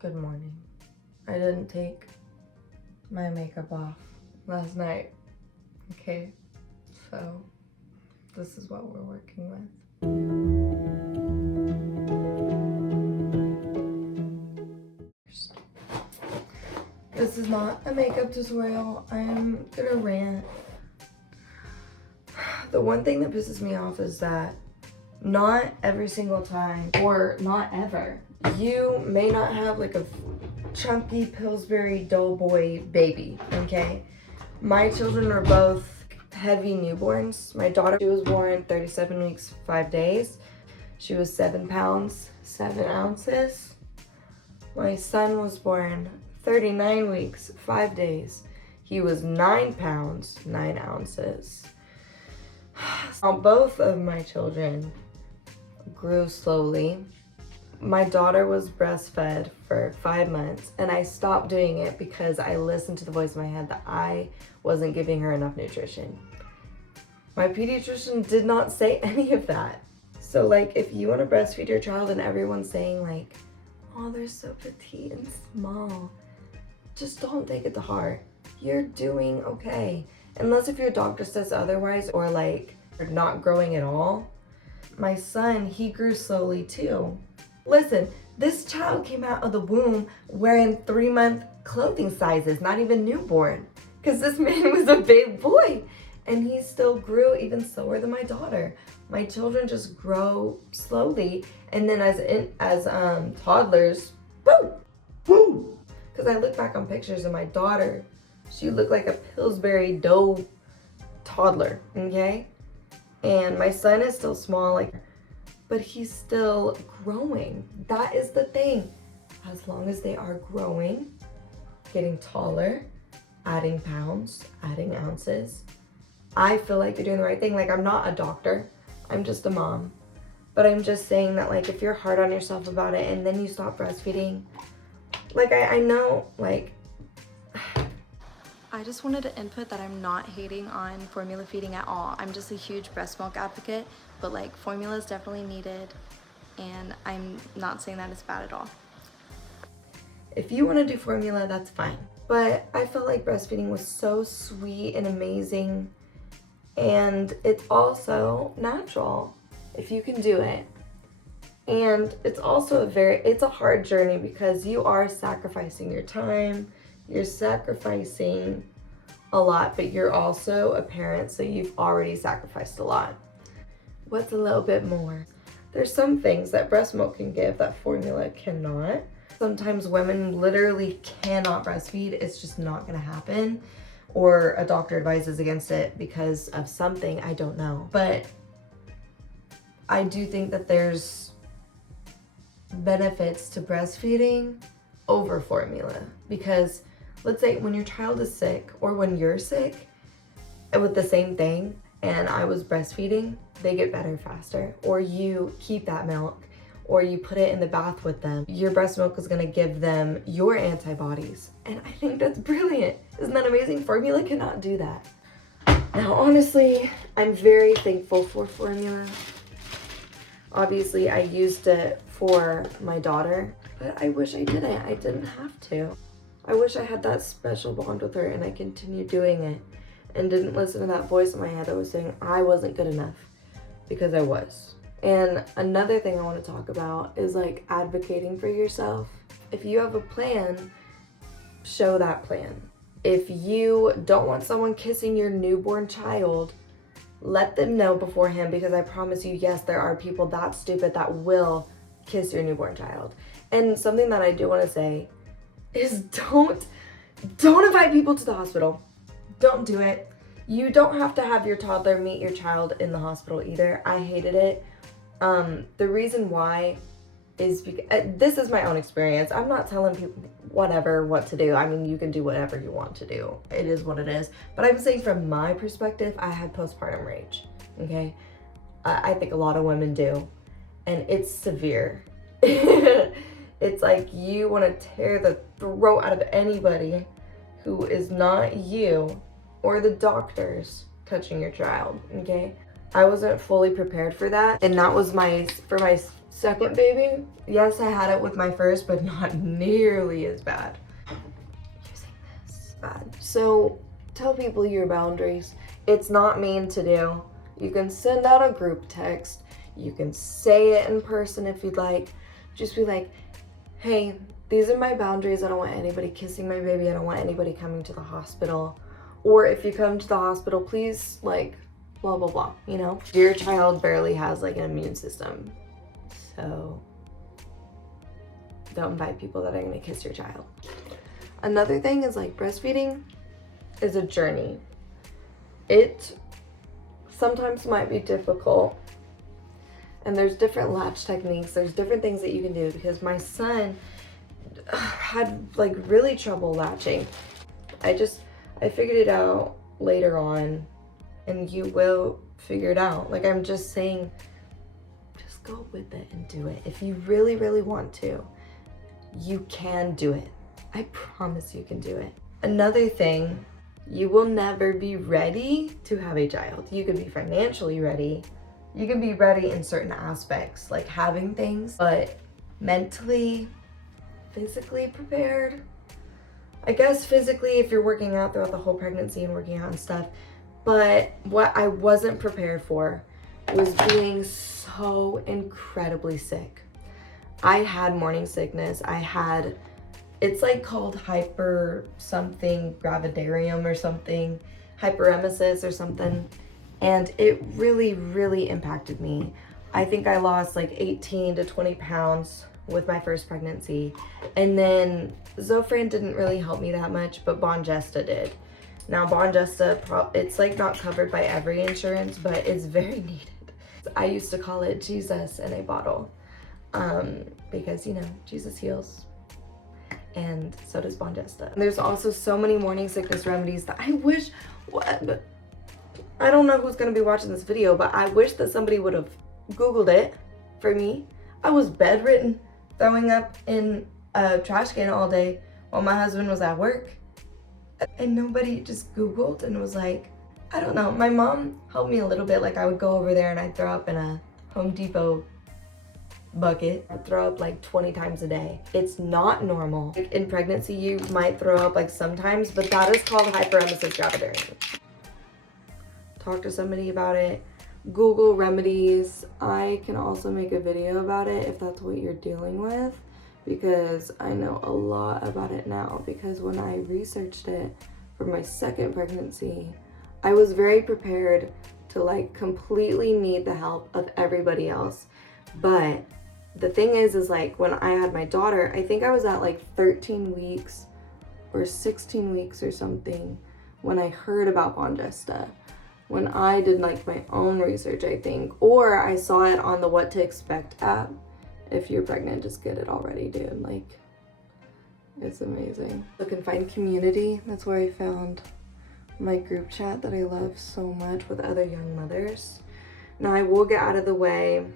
Good morning. I didn't take my makeup off last night. Okay, so this is what we're working with. This is not a makeup tutorial. I'm gonna rant. The one thing that pisses me off is that not every single time, or not ever, you may not have like a chunky Pillsbury Doughboy baby, okay? My children are both heavy newborns. My daughter, she was born 37 weeks, 5 days. She was 7 pounds, 7 ounces. My son was born 39 weeks, 5 days. He was 9 pounds, 9 ounces. Now, both of my children grew slowly. My daughter was breastfed for 5 months, and I stopped doing it because I listened to the voice in my head that I wasn't giving her enough nutrition. My pediatrician did not say any of that. So like, if you want to breastfeed your child and everyone's saying like, oh, they're so petite and small, just don't take it to heart. You're doing okay. Unless if your doctor says otherwise, or like you're not growing at all. My son, he grew slowly too. Listen, this child came out of the womb wearing 3-month clothing sizes, not even newborn, because this man was a big boy, and he still grew even slower than my daughter. My children just grow slowly, and then as toddlers, boom, boom. Because I look back on pictures of my daughter, she looked like a Pillsbury Dough toddler, okay? And my son is still small, but he's still growing. That is the thing. As long as they are growing, getting taller, adding pounds, adding ounces, I feel like you're doing the right thing. Like, I'm not a doctor, I'm just a mom. But I'm just saying that, like, if you're hard on yourself about it and then you stop breastfeeding, like, I know, like, I just wanted to input that I'm not hating on formula feeding at all. I'm just a huge breast milk advocate, but like, formula is definitely needed, and I'm not saying that it's bad at all. if you want to do formula, that's fine. But I felt like breastfeeding was so sweet and amazing, and it's also natural if you can do it. And it's also it's a hard journey because you are sacrificing your time, you're sacrificing a lot, but you're also a parent, so you've already sacrificed a lot. What's a little bit more? There's some things that breast milk can give that formula cannot. Sometimes women literally cannot breastfeed. It's just not gonna happen. Or a doctor advises against it because of something, I don't know. But I do think that there's benefits to breastfeeding over formula, because let's say when your child is sick or when you're sick with the same thing and I was breastfeeding, they get better faster, or you keep that milk or you put it in the bath with them. Your breast milk is gonna give them your antibodies, and I think that's brilliant. Isn't that amazing? Formula cannot do that. Now honestly, I'm very thankful for formula. Obviously, I used it for my daughter, but I wish I didn't. I didn't have to. I wish I had that special bond with her and I continued doing it and didn't listen to that voice in my head that was saying I wasn't good enough, because I was. And another thing I want to talk about is like advocating for yourself. If you have a plan, show that plan. If you don't want someone kissing your newborn child, let them know beforehand, because I promise you, yes, there are people that stupid that will kiss your newborn child. And something that I do want to say is don't invite people to the hospital. Don't do it. You don't have to have your toddler meet your child in the hospital either. I hated it. The reason why is because this is my own experience. I'm not telling people what to do. I mean, you can do whatever you want to do. It is what it is. But I'm saying from my perspective, I had postpartum rage, okay? I think a lot of women do, and it's severe. It's like you want to tear the throat out of anybody who is not you or the doctors touching your child, okay? I wasn't fully prepared for that, and that was second baby, yes, I had it with my first, but not nearly as bad. Using this bad. So tell people your boundaries. It's not mean to do. You can send out a group text. You can say it in person if you'd like. Just be like, hey, these are my boundaries. I don't want anybody kissing my baby. I don't want anybody coming to the hospital. Or if you come to the hospital, please, like, blah, blah, blah, you know? Your child barely has, like, an immune system. So don't invite people that are gonna kiss your child. Another thing is, like, breastfeeding is a journey. It sometimes might be difficult. And there's different latch techniques. There's different things that you can do, because my son had like really trouble latching. I figured it out later on, and you will figure it out. Like, I'm just saying, just go with it and do it. If you really, really want to, you can do it. I promise you can do it. Another thing, you will never be ready to have a child. You could be financially ready. You can be ready in certain aspects, like having things, but mentally, physically prepared. I guess physically if you're working out throughout the whole pregnancy and working out and stuff, but what I wasn't prepared for was being so incredibly sick. I had morning sickness. It's like called hyper something, gravidarum or something, hyperemesis or something. And it really, really impacted me. I think I lost like 18 to 20 pounds with my first pregnancy. And then Zofran didn't really help me that much, but Bonjesta did. Now Bonjesta, it's like not covered by every insurance, but it's very needed. I used to call it Jesus in a bottle, because, you know, Jesus heals. And so does Bonjesta. There's also so many morning sickness remedies that I wish, I don't know who's gonna be watching this video, but I wish that somebody would have Googled it for me. I was bedridden, throwing up in a trash can all day while my husband was at work. And nobody just Googled and was like, I don't know. My mom helped me a little bit. Like, I would go over there and I'd throw up in a Home Depot bucket. I'd throw up like 20 times a day. It's not normal. Like, in pregnancy, you might throw up like sometimes, but that is called hyperemesis gravidarum. Talk to somebody about it. Google remedies. I can also make a video about it if that's what you're dealing with, because I know a lot about it now, because when I researched it for my second pregnancy, I was very prepared to like completely need the help of everybody else. But the thing is like when I had my daughter, I think I was at like 13 weeks or 16 weeks or something when I heard about Bonjesta. When I did like my own research, I think, or I saw it on the What to Expect app. If you're pregnant, just get it already, dude. Like, it's amazing. Look and find community. That's where I found my group chat that I love so much with other young mothers. Now, I will get out of the way.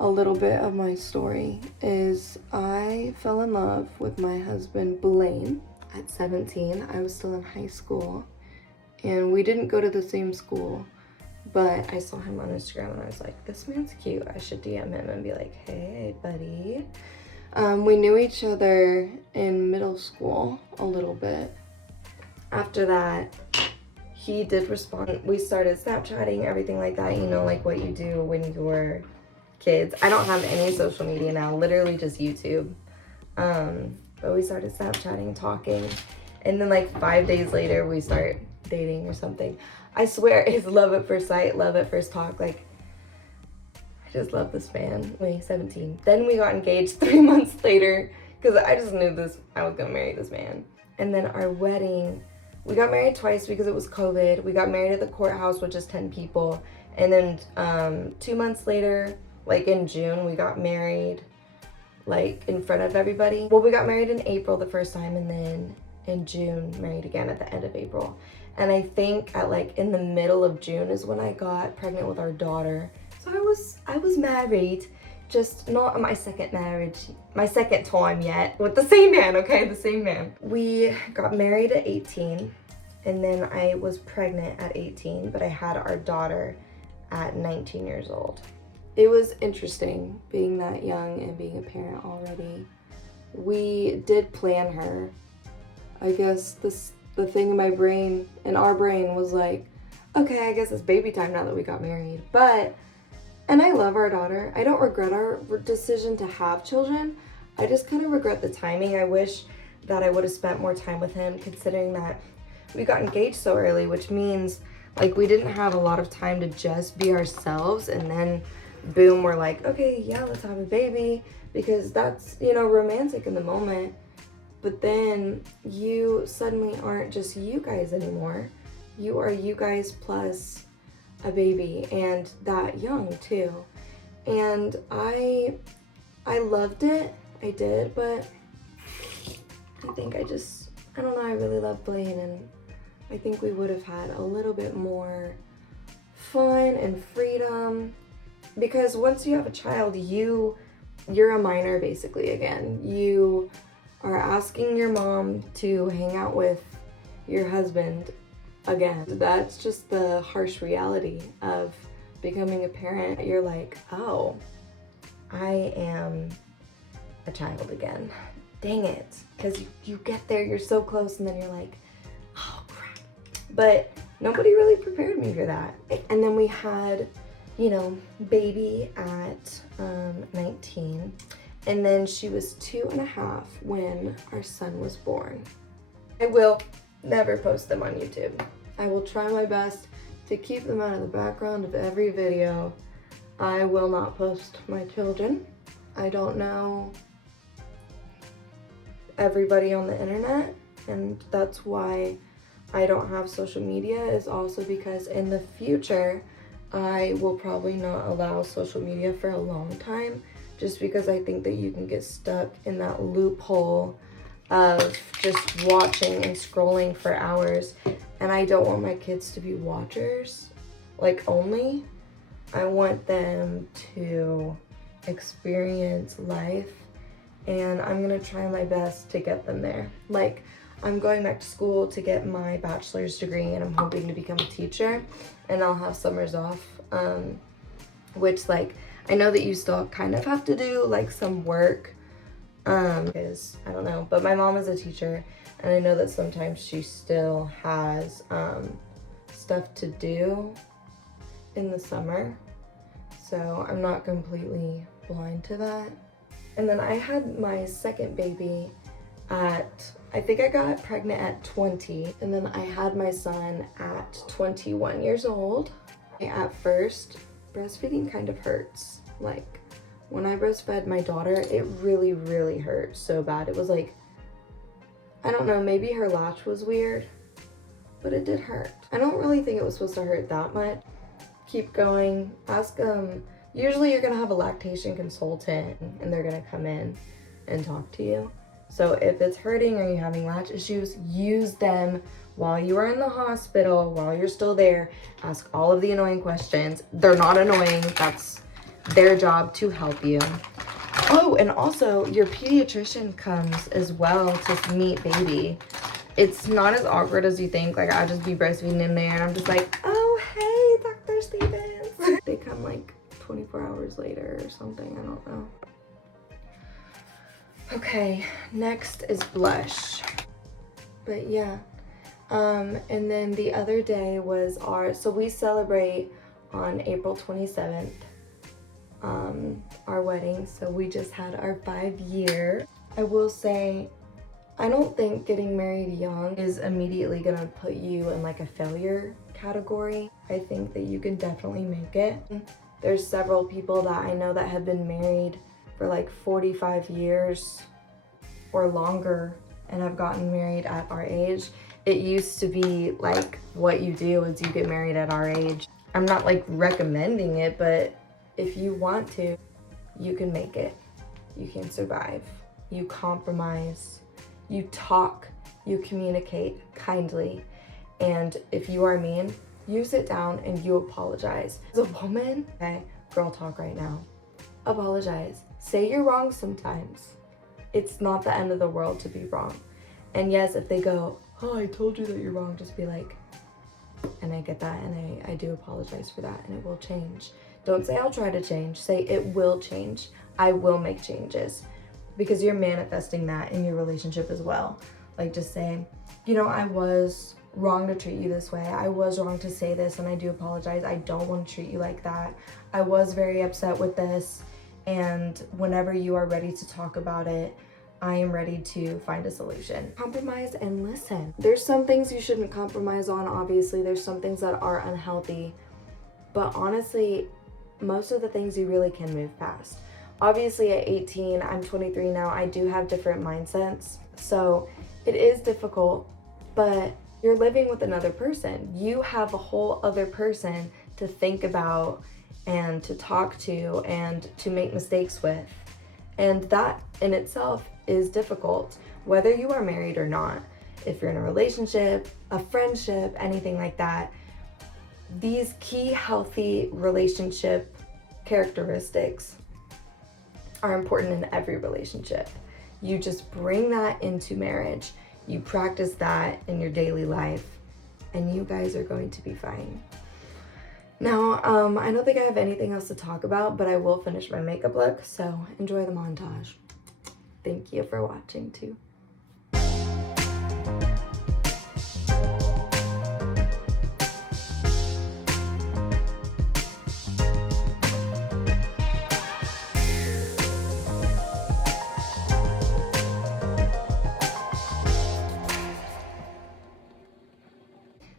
A little bit of my story is I fell in love with my husband, Blaine, at 17. I was still in high school. And we didn't go to the same school, but I saw him on Instagram and I was like, this man's cute. I should DM him and be like, hey, buddy. We knew each other in middle school a little bit. After that, he did respond. We started Snapchatting, everything like that, you know, like what you do when you're kids. I don't have any social media now, literally just YouTube. But we started Snapchatting, talking, and then like 5 days later, we start dating or something. I swear it's love at first sight, love at first talk. Like, I just love this man. Wait, 17. Then we got engaged 3 months later because I just knew I was gonna marry this man. And then our wedding, we got married twice because it was COVID. We got married at the courthouse with just 10 people. And then 2 months later, like in June, we got married like in front of everybody. Well, we got married in April the first time, and then in June married again at the end of April. And I think at like in the middle of June is when I got pregnant with our daughter. So I was married, just not my second marriage, my second time yet, with the same man, okay, the same man. We got married at 18, and then I was pregnant at 18, but I had our daughter at 19 years old. it was interesting being that young and being a parent already. We did plan her. I guess the thing in my brain, in our brain, was like, okay, I guess it's baby time now that we got married. And I love our daughter. I don't regret our decision to have children. I just kind of regret the timing. I wish that I would have spent more time with him, considering that we got engaged so early, which means like we didn't have a lot of time to just be ourselves, and then boom, we're like, okay, yeah, let's have a baby, because that's, you know, romantic in the moment. But then you suddenly aren't just you guys anymore. You are you guys plus a baby, and that young too. And I loved it. I did, but I think I don't know, I really love Blaine, and I think we would have had a little bit more fun and freedom, because once you have a child, you're a minor basically again. You are asking your mom to hang out with your husband again. That's just the harsh reality of becoming a parent. You're like, oh, I am a child again. Dang it. Because you get there, you're so close, and then you're like, oh crap. But nobody really prepared me for that. And then we had, you know, baby at 19. And then she was 2.5 when our son was born. I will never post them on YouTube. I will try my best to keep them out of the background of every video. I will not post my children. I don't know everybody on the internet, and that's why I don't have social media, is also because in the future I will probably not allow social media for a long time, just because I think that you can get stuck in that loophole of just watching and scrolling for hours. And I don't want my kids to be watchers, like only. I want them to experience life, and I'm gonna try my best to get them there. Like, I'm going back to school to get my bachelor's degree, and I'm hoping to become a teacher, and I'll have summers off, which, like, I know that you still kind of have to do like some work, because I don't know, but my mom is a teacher, and I know that sometimes she still has stuff to do in the summer, so I'm not completely blind to that. And then I had my second baby at, I think I got pregnant at 20, and then I had my son at 21 years old. At first, breastfeeding kind of hurts. Like, when I breastfed my daughter, it really, really hurt so bad. It was like, I don't know, maybe her latch was weird, but it did hurt. I don't really think it was supposed to hurt that much. Keep going. Ask usually you're gonna have a lactation consultant, and they're gonna come in and talk to you. So if it's hurting or you're having latch issues, use them while you are in the hospital, while you're still there. Ask all of the annoying questions. They're not annoying. That's their job to help you. Oh, and also your pediatrician comes as well to meet baby. It's not as awkward as you think. Like, I'll just be breastfeeding in there, and I'm just like, oh, hey, Dr. Stevens. They come like 24 hours later or something. I don't know. Okay, next is blush. But yeah. And then the other day was so we celebrate on April 27th, our wedding. So we just had our 5-year. I will say, I don't think getting married young is immediately gonna put you in like a failure category. I think that you can definitely make it. There's several people that I know that have been married for like 45 years or longer and have gotten married at our age. It used to be like what you do is you get married at our age. I'm not like recommending it, but if you want to, you can make it. You can survive. You compromise. You talk. You communicate kindly. And if you are mean, you sit down and you apologize. As a woman, okay, girl talk right now. Apologize. Say you're wrong sometimes. It's not the end of the world to be wrong. And yes, if they go, oh, I told you that you're wrong, just be like, and I get that, and I do apologize for that, and it will change. Don't say I'll try to change. Say it will change. I will make changes. Because you're manifesting that in your relationship as well. Like just saying, you know, I was wrong to treat you this way. I was wrong to say this and I do apologize. I don't want to treat you like that. I was very upset with this, and whenever you are ready to talk about it, I am ready to find a solution. Compromise and listen. There's some things you shouldn't compromise on, obviously. There's some things that are unhealthy, but honestly, most of the things you really can move past. Obviously at 18, I'm 23 now, I do have different mindsets, so it is difficult, but you're living with another person. You have a whole other person to think about and to talk to and to make mistakes with. And that in itself is difficult, whether you are married or not. If you're in a relationship, a friendship, anything like that, these key healthy relationship characteristics are important in every relationship. You just bring that into marriage. You practice that in your daily life, and you guys are going to be fine. Now, I don't think I have anything else to talk about, but I will finish my makeup look, so enjoy the montage. Thank you for watching too.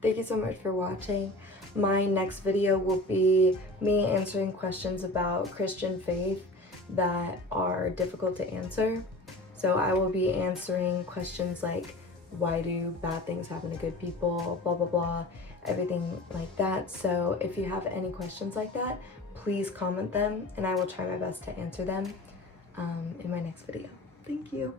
Thank you so much for watching. My next video will be me answering questions about Christian faith that are difficult to answer. So I will be answering questions like, why do bad things happen to good people, blah, blah, blah, everything like that. So if you have any questions like that, please comment them and I will try my best to answer them in my next video. Thank you.